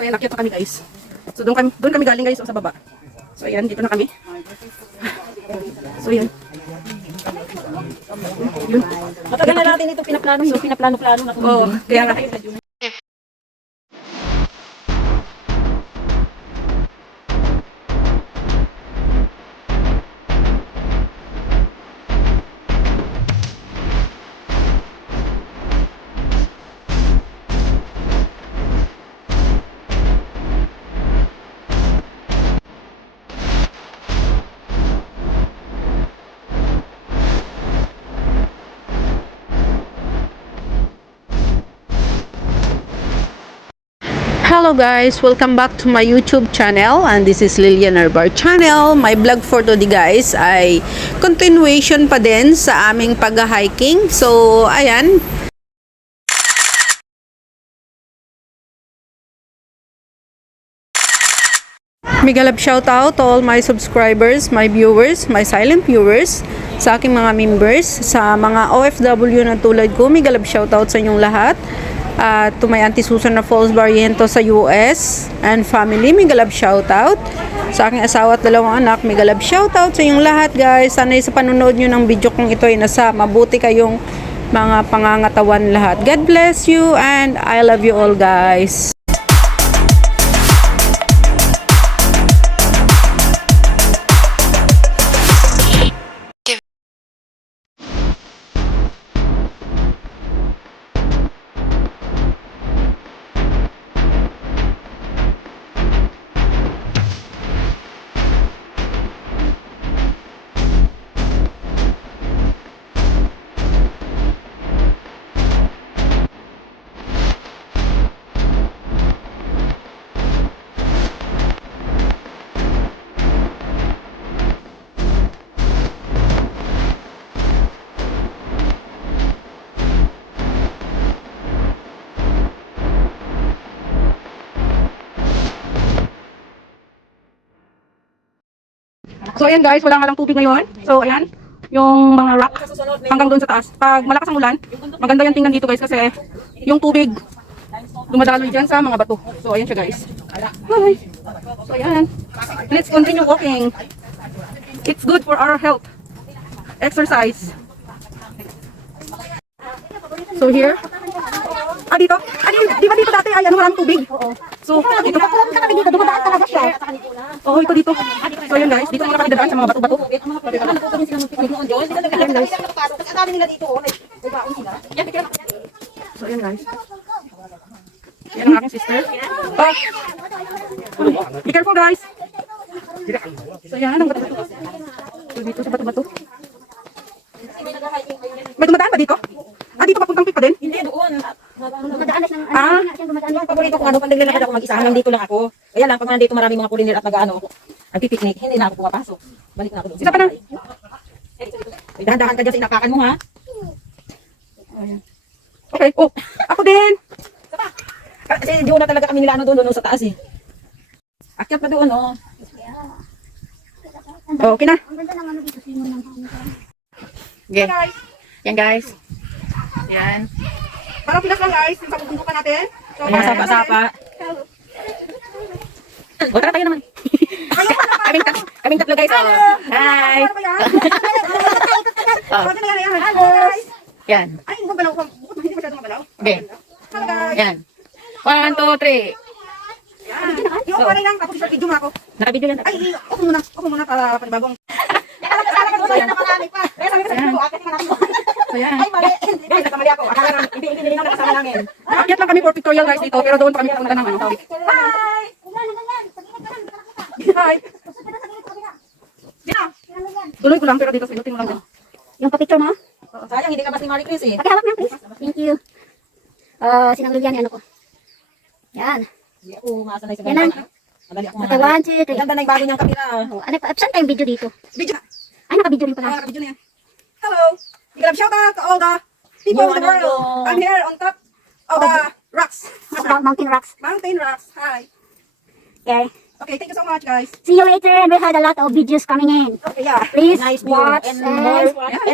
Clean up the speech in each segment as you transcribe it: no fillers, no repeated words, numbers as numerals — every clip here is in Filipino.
So ayan, akyat na kami guys. So doon kami galing guys, sa baba. So ayan, dito na kami. So ayan. Yun. Matagal na natin ito pinaplano, so pinaplano-plano na. Oo, kaya nga. Hello guys, welcome back to my YouTube channel, and this is Lilian Herbar channel. My vlog for today guys ay continuation pa din sa aming pag-hiking. So ayan, mega love shout out to all my subscribers, my viewers, my silent viewers, sa aking mga members, sa mga OFW na tulad ko. Mega love shout out sa inyong lahat. To my Auntie Susan na Falls Barriento sa US and family, mega love shoutout. Sa aking asawa at dalawang anak, mega love shoutout sa inyong lahat guys. Sana sa panonood nyo ng video kong ito ay nasa mabuti kayong mga pangangatawan lahat. God bless you and I love you all guys. So ayan guys, wala nga lang tubig ngayon. So ayan, yung mga rock hanggang doon sa taas. Pag malakas ang ulan, maganda yung tingnan dito guys kasi yung tubig dumadaloy dyan sa mga bato. So ayan siya guys. Hi. So ayan, let's continue walking. It's good for our health. Exercise. So here, dito. Di ba dito dati ay ano, maraming tubig? Oo. So, dito pa. Dito, dumadaan talaga siya. Oo, ito dito. So, yun guys. Dito muna kami dadaan sa mga bato-bato. Ayan guys. So, ayan guys. Yan ang aking sister. Be careful guys. So, ayan ang bato-bato. So, dito sa bato-bato. May dumadaan ba dito? Dito papuntang pit pa din? Hindi, doon. Paborito ko pag naglalakad ako mag-isa, hanggang dito lang ako. Kaya lang, pag nandito maraming mga kuliner at nag-ano, nagpipiknik, hindi na ako pumapasok. Balik na ako doon. Isa pa na. Dahan-dahan ka dyan sa inapakan mo, ha? Okay, oh, ako din. Kasi doon na talaga kami nila, doon sa taas eh. Akyat pa doon, oh. Okay na. Okay. Yan guys. Yan. Parang pinas lang guys, yung sabog-bundukan natin. So, Mga sapa-sapa. O, tara tayo naman. Kaming tatlo guys, oh. Hi! Hello guys. Yan. Ay, mabalaw ko. Hindi masyadong mabalaw. Okay. Hello guys. Yan. 1, 2, 3. Yung okay lang, tapos i-video mo ako. Nakabidyo yan. Ay, ako muna para panibagong. So, yan. So yan. Ay, mali. Guys, nakamali ako. Hindi nila nakasama namin. Akyat lang kami for pictorial guys dito, pero doon pa kami pumunta ng ano. Hi! Hi. Tuloy ko lang, pero dito sinutin mo lang din. Yung pa-picture mo? Sayang, hindi ka ba si Marie Chris eh. Pakihawak na, please. Thank you. Sinang Lilian, ano ko. Yan. Hindi ako masanay sa Yan lang. ganda. Madali ako Okay, mahanap. 1, 2, 3. Ganda na yung bago niyang kamera. Ano pa? Saan tayong video dito? Video na. Ay, naka-video rin pala. Video na yan. Hello. You can shout out to all the people in the world. I'm here on top of the rocks. Mountain rocks. Mountain rocks. Hi. Okay. Okay, thank you so much guys. See you later, and we had a lot of videos coming in. Okay, yeah. Please Nice view. watch And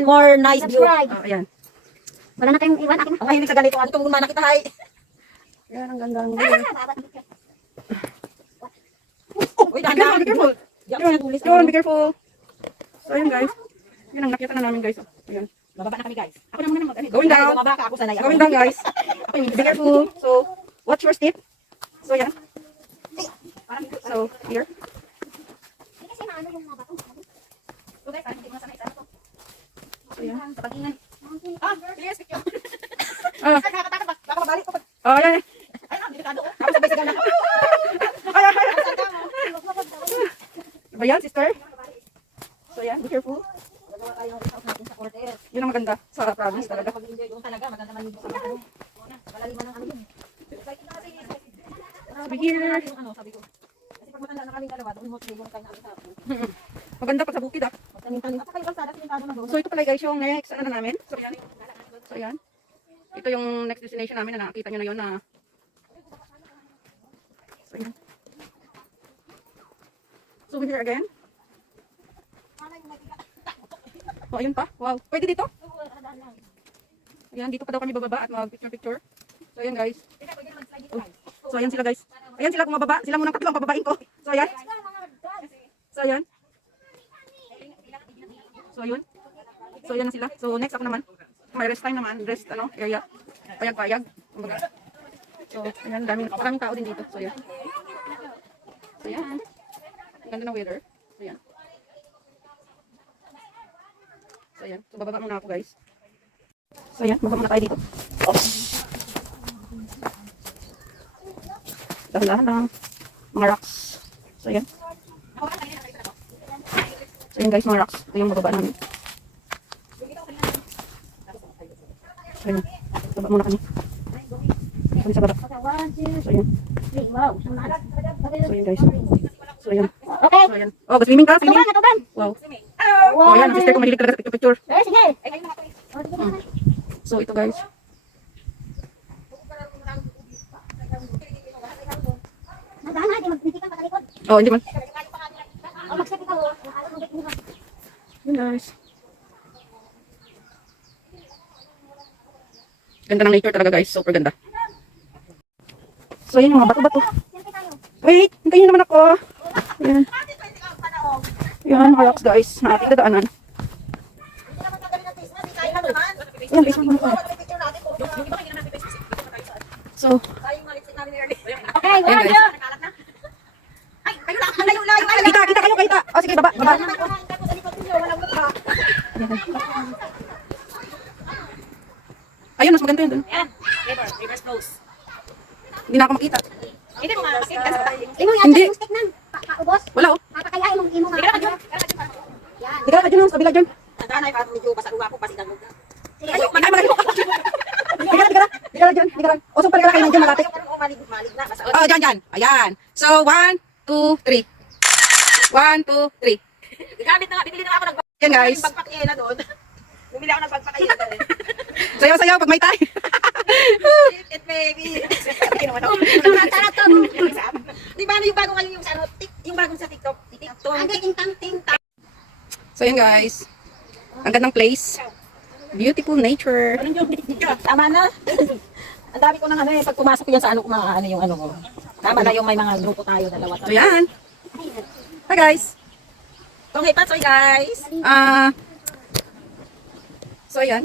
more nice view. subscribe. Ayan. Wala na tayong iwan. Akin na. Ang mahilig sa ganito. Ano itong lumana kita, hay? Yan, ang ganda. Be careful. Yun, be careful. So, ayun guys. Yun ang nakita na namin guys. Oh. Ayun. Bababa na kami guys. Ako na muna mag-ano. Going down. Bumaba ka, ako sanay. Going down guys. Be careful. So, watch your step. So, yan. So, here. Kasi maano yung mga bato. So guys, hindi mo sanay sa to. So, yan. Sa pag-ingay. Yes, picture. Ah, Nakakatakot ba? Baka mabalik ko. oh, yan. Ay, delikado. Ako sabay sigaw na. Diba yan, sister? So, yan. Be careful. Gagawa tayo ng resort natin sa quarter. Yun ang maganda sa province talaga. Kapag enjoy doon talaga, maganda man yung sa ano. Palaliman ng ano yun. Sabi here. Yung ano, sabi ko. Kasi pag matanda na kami dalawa, doon mo siguro tayo nakita. Maganda pa sa bukid ah. Tanim-tanim. At saka yung kalsada, sinintado na doon. So, ito pala guys yung next, ano na namin. So, yan. So, yan. Ito yung next destination namin na nakita nyo na yun na. So, yan. So, we're here again. Oh, ayun pa. Wow. Pwede dito? Ayan, dito pa daw kami bababa at mag-picture-picture. So, ayan guys. Oh. So, ayan sila guys. Ayan sila kung mababa. Sila munang tatlo ang bababain ko. So, ayan. So, ayan. So, ayun. So, ayan na sila. So, next ako naman. May rest time naman. Rest, ano, area. Payag-payag. Kumbaga. So, ayan. Maraming tao din dito. So, ayan. So, ayan. Ang ganda ng weather. So, ayan. So, ayan. So, bababa muna ako, guys. So, ayan. Bababa muna tayo dito. Dahan-dahan lang. Mga rocks. So, ayan. So, ayan, guys. Mga rocks. Ito yung bababa namin. So, ayan. Baba muna kami. Kami sa baba. So, ayan. Wow. So, ayan, guys. So, ayan. Okay. So, ayan. Oh, swimming ka? Swimming? Wow. Oh, ayan. Ang sister ko mahilig talaga sa picture. Eh, sige. So, ito guys. Nadahan na, di magpitikan pa talikod. Oh, hindi man. O, magsapit ako. Yun guys. Ganda ng nature talaga guys. Super ganda. So, yun yung mga bato-bato. Wait, hintayin naman ako. Yan. Yan, mga rocks guys. Na ating dadaanan. Yan, base mo ako. So, Okay, ayan one, guys. two. Kita, kita kayo, kita. O, sige, baba, baba. Ayun, mas maganda yun dun. Reverse close. Hindi na ako makita. Hindi mo nga, kasi kasi Imo yan, Hindi. yung stick nang. Paubos. Wala oh. Papakayain mong imo nga. Yan. Hindi ka dyan, sa bilag dyan. tandaan ay parang medyo basaruga ko kasi dagdag. Sige, Ay, magaling mo. Hindi ka lang. Hindi ka lang dyan. Hindi ka lang. O, so pala ka lang dyan malapit. Malig na. Basta, Oh, dyan, dyan. Ayan. So, 1, 2, 3. 1, 2, 3. gamit na nga, binili na nga ako ng Yan guys. bagpakina doon. Bumili ako ng bagpakina doon. Sayaw-sayaw pag may tayo. It may be. Ginawa na. Di ba ano yung bago ngayon yung sa ano, yung bagong sa TikTok? TikTok. Ang ting-tang. So, yan guys. Ang gandang place. Beautiful nature. Tama na. Ang dami ko ng ano eh, pag pumasok yan sa ano ko, mga ano yung ano ko. Tama na yung may mga grupo tayo, dalawa. So, yan. Hi guys. Kung hey, patsoy guys. So, ayan.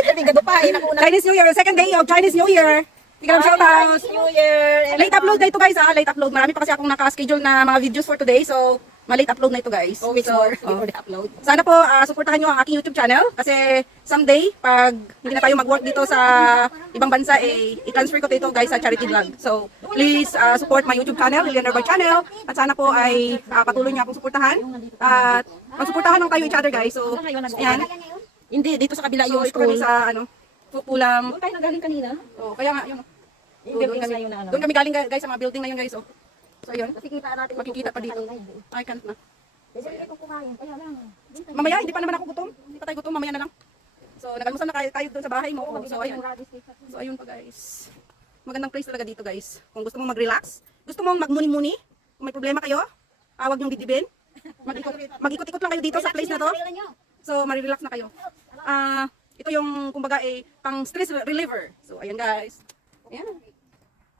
Hindi gado pa eh, nakuna. Chinese New Year. Second day of Chinese New Year. Hindi ka lang shoutouts. New Year. Late upload na ito guys ha. Late upload. Marami pa kasi akong naka-schedule na mga videos for today. So, ma-late upload na ito guys. Oh, weeks So, more oh. before the upload. Sana po suportahan nyo ang aking YouTube channel kasi someday pag hindi na tayo mag-work dito sa ibang bansa i-transfer ko dito guys sa charity vlog. So please support my YouTube channel, Lilian Herbal channel, at sana po ay patuloy niyo akong suportahan at magsuportahan lang tayo each other guys. So ayan, Hindi, dito sa kabila so yung ito kami school. sa ano, Pupulam. Doon tayo nagaling kanina. Oh, kaya nga yun. Yung Doon buildings kami, na yun na ano. doon kami galing guys sa mga building na yun guys. Oh. So ayun, Makikita natin. makikita pa dito. I can't na. Kasi hindi ko kumain. Kaya lang. Mamaya, hindi pa naman ako gutom. Hindi pa tayo gutom, mamaya na lang. So, nag-almusal na tayo doon sa bahay mo. So, ayun. So, ayun pa guys. Magandang place talaga dito guys. Kung gusto mong mag-relax, gusto mong magmuni-muni, kung may problema kayo, huwag niyong didibin. Mag-ikot-ikot lang kayo dito sa place na to. So, marirelax na kayo. Ito yung, kumbaga, pang stress reliever. So, ayan guys. Ayan.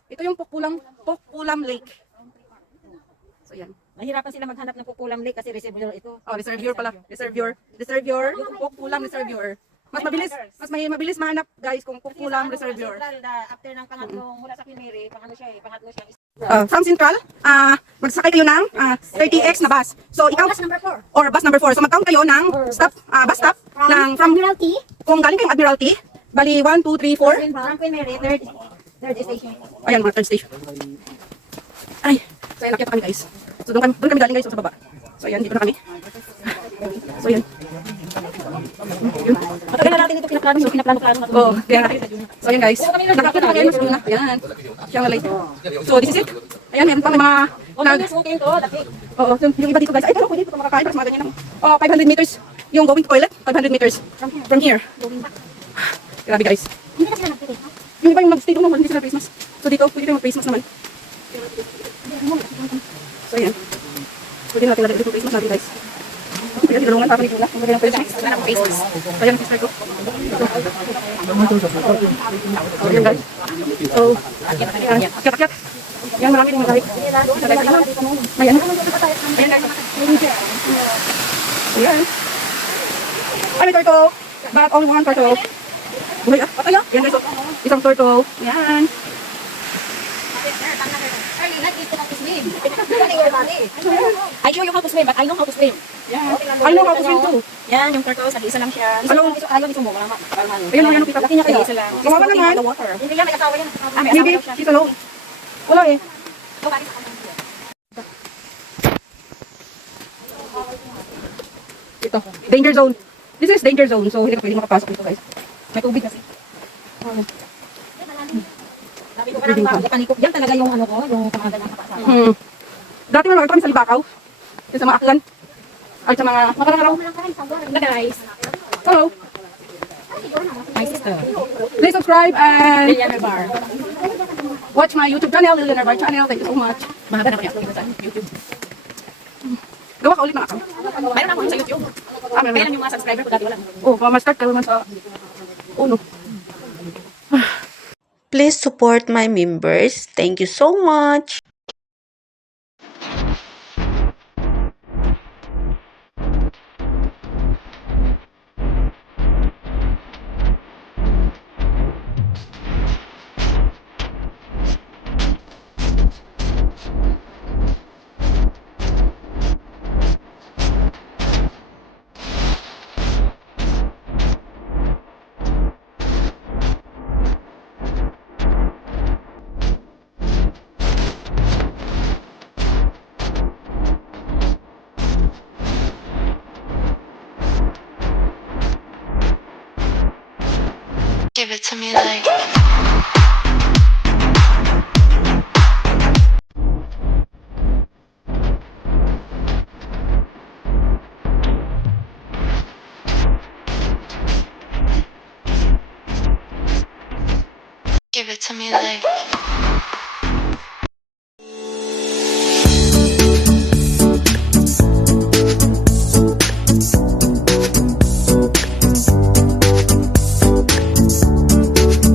Ito yung Pukpulam Lake. Mahirapan sila maghanap ng Kukulam Lake kasi reservoir ito. Oh, reservoir pala. Reservoir. Yung kukulam reservoir. Mabilis mahanap guys kung kukulam reservoir. After ng pangatlong, mula sa Queen Mary, pangatlo siya. From Central, magsakay kayo ng 30X na bus. So, ikaw, Bus number 4. or bus number 4. So, mag-count kayo ng bus stop, from, Admiralty. kung galing kayong Admiralty, bali 1, 2, 3, 4. From Queen Mary, third station. Ayan, mga third station. Ay, so ayan, nakita kami guys. So, doon kami galing guys, so, sa baba. So, ayan, dito na kami. So, ayan. Matagal na natin ito pinaplano. Oh, kaya nga. So, ayan guys. Nakakita na kayo sa Luna. Ayan. Siya nga light. So, this is it. Ayan, meron pa may mga Okay ito, laki. Oo, yung iba dito guys. Ay, pero pwede dito makakain. Tapos mga ganyan lang. 500 meters. Yung going to toilet, 500 meters. From here. Grabe guys. Hindi na sila nagpipit. Yung iba yung mag-stay doon, hindi sila face mask. So, dito, pwede tayo mag-face mask naman. So, ayan. Pwede natin lagay dito face mask natin guys. Ayan, tinulungan para dito na. Kung lagay ng face mask. Wala ng face mask. So, ayan, sister ko. So, ayan guys. So, ayan, akyat. Yan, marami rin guys. Ayan. Ayan guys. Ayan. Ay, may turtle. But only one turtle. Buhay ah. Patay ah. Ayan guys. Isang turtle. Ayan. I know you how to swim, but I know how to swim. Yan. I know how to swim too. Yan, yung turtle, isa lang siya. Ano? Ayaw mo, malama. Ayan o, yan o, kita. Laki niya kaya. Isa lang. Kawawa naman. The water. Hindi yan, may asawa yan. Maybe she's alone. Wala eh. Ito. Danger zone. This is danger zone. So, hindi ka pwede makapasok dito guys. May tubig kasi. Sabi ko parang panikop. Yan talaga yung ano ko, yung panganda ng kapasama. Dati mo kami sa Libakaw. Yung sa mga aklan. Ay, sa mga makarang araw. Guys, Hello. my sister. Please subscribe and Liliana Bar. watch my YouTube channel, Liliana Bar channel. Thank you so much. Mahaba na kaya upload sa YouTube. Gawa ka ulit ng account. Mayroon ako sa YouTube. Meron. Kailan yung mga subscriber ko dati wala. Oh, ma-start ka naman sa uno. Please support my members. Thank you so much. Give it to me like. Give it to me like.